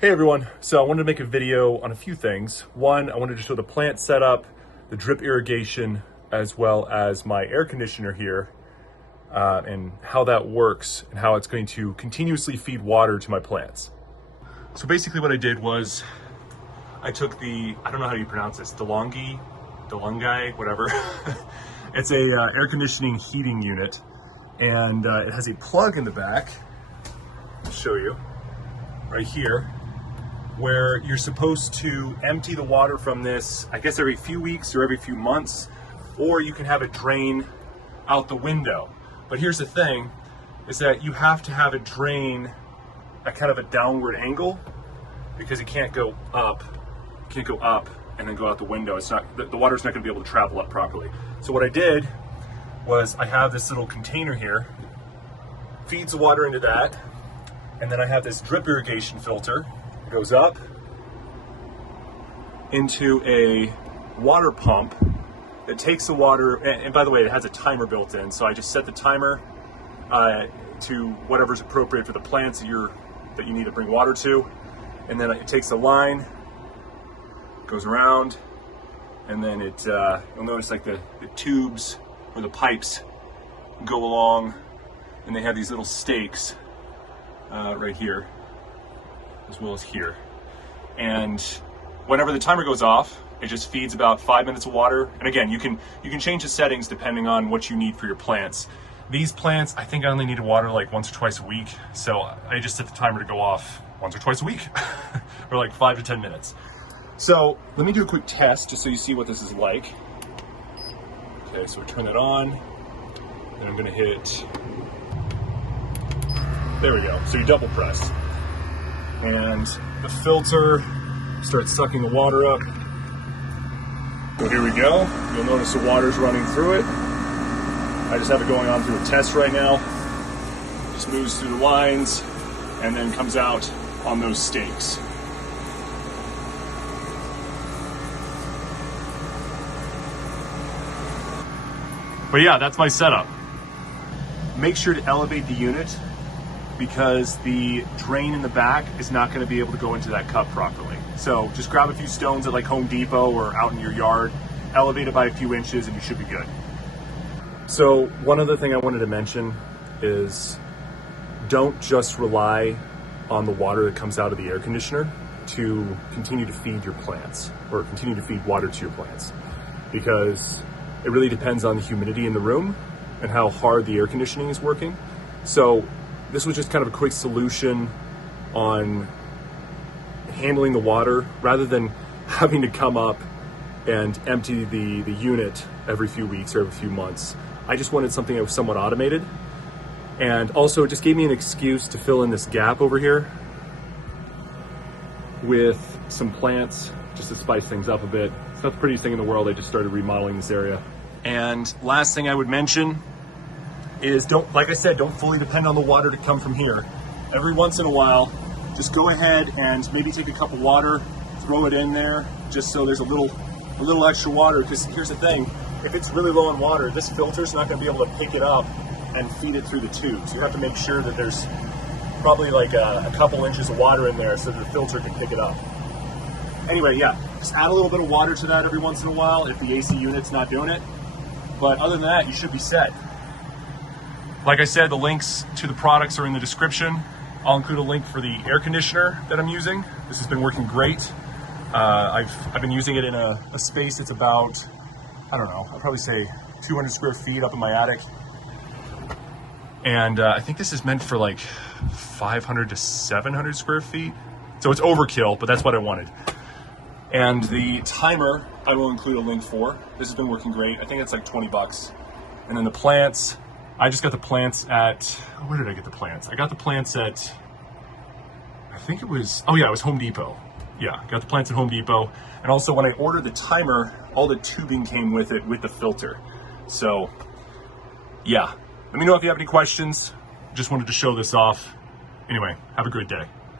Hey everyone, so I wanted to make a video on a few things. One, I wanted to show the plant setup, the drip irrigation, as well as my air conditioner here, and how that works and how it's going to continuously feed water to my plants. So basically what I did was I took the, I don't know how you pronounce this, DeLonghi, whatever. It's a air conditioning heating unit, and it has a plug in the back. I'll show you right here, where you're supposed to empty the water from this, I guess every few weeks or every few months, or you can have it drain out the window. But here's the thing, is that you have to have it drain at kind of a downward angle, because it can't go up and then go out the window. It's not, the water's not gonna be able to travel up properly. So what I did was I have this little container here, feeds the water into that, and then I have this drip irrigation filter. It goes up into a water pump that takes the water, and by the way, it has a timer built in, so I just set the timer to whatever's appropriate for the plants that you need to bring water to, and then it takes the line, goes around, and then it, you'll notice like the tubes or the pipes go along, and they have these little stakes right here, as well as here. And whenever the timer goes off, it just feeds about 5 minutes of water. And again, you can change the settings depending on what you need for your plants. These plants, I think I only need to water like once or twice a week. So I just set the timer to go off once or twice a week, or like 5 to 10 minutes. So let me do a quick test just so you see what this is like. Okay, so we turn it on, and I'm gonna hit, there we go. So you double press, and the filter starts sucking the water up. So here we go. You'll notice the water's running through it. I just have it going on through a test right now. Just moves through the lines and then comes out on those stakes. But yeah, that's my setup. Make sure to elevate the unit, because the drain in the back is not going to be able to go into that cup properly. So just grab a few stones at like Home Depot or out in your yard, elevate it by a few inches, and you should be good. So one other thing I wanted to mention is don't just rely on the water that comes out of the air conditioner to continue to feed your plants, or continue to feed water to your plants, because it really depends on the humidity in the room and how hard the air conditioning is working. So this was just kind of a quick solution on handling the water, rather than having to come up and empty the unit every few weeks or every few months. I just wanted something that was somewhat automated. And also it just gave me an excuse to fill in this gap over here with some plants, just to spice things up a bit. It's not the prettiest thing in the world. I just started remodeling this area. And last thing I would mention is, like I said, don't fully depend on the water to come from here. Every once in a while, just go ahead and maybe take a cup of water, throw it in there, just so there's a little extra water. Because here's the thing, if it's really low in water, this filter's not gonna be able to pick it up and feed it through the tubes. You have to make sure that there's probably like a couple inches of water in there so that the filter can pick it up. Anyway, yeah, just add a little bit of water to that every once in a while if the AC unit's not doing it. But other than that, you should be set. Like I said, the links to the products are in the description. I'll include a link for the air conditioner that I'm using. This has been working great. I've been using it in a space that's about, I don't know, I'd probably say 200 square feet up in my attic. And I think this is meant for like 500 to 700 square feet. So it's overkill, but that's what I wanted. And the timer, I will include a link for. This has been working great. I think it's like 20 bucks. And then the plants, I just got the plants at, where did I get the plants? I got the plants at, I think it was, oh yeah, it was Home Depot. Yeah, got the plants at Home Depot. And also when I ordered the timer, all the tubing came with it, with the filter. So yeah, let me know if you have any questions. Just wanted to show this off. Anyway, have a great day.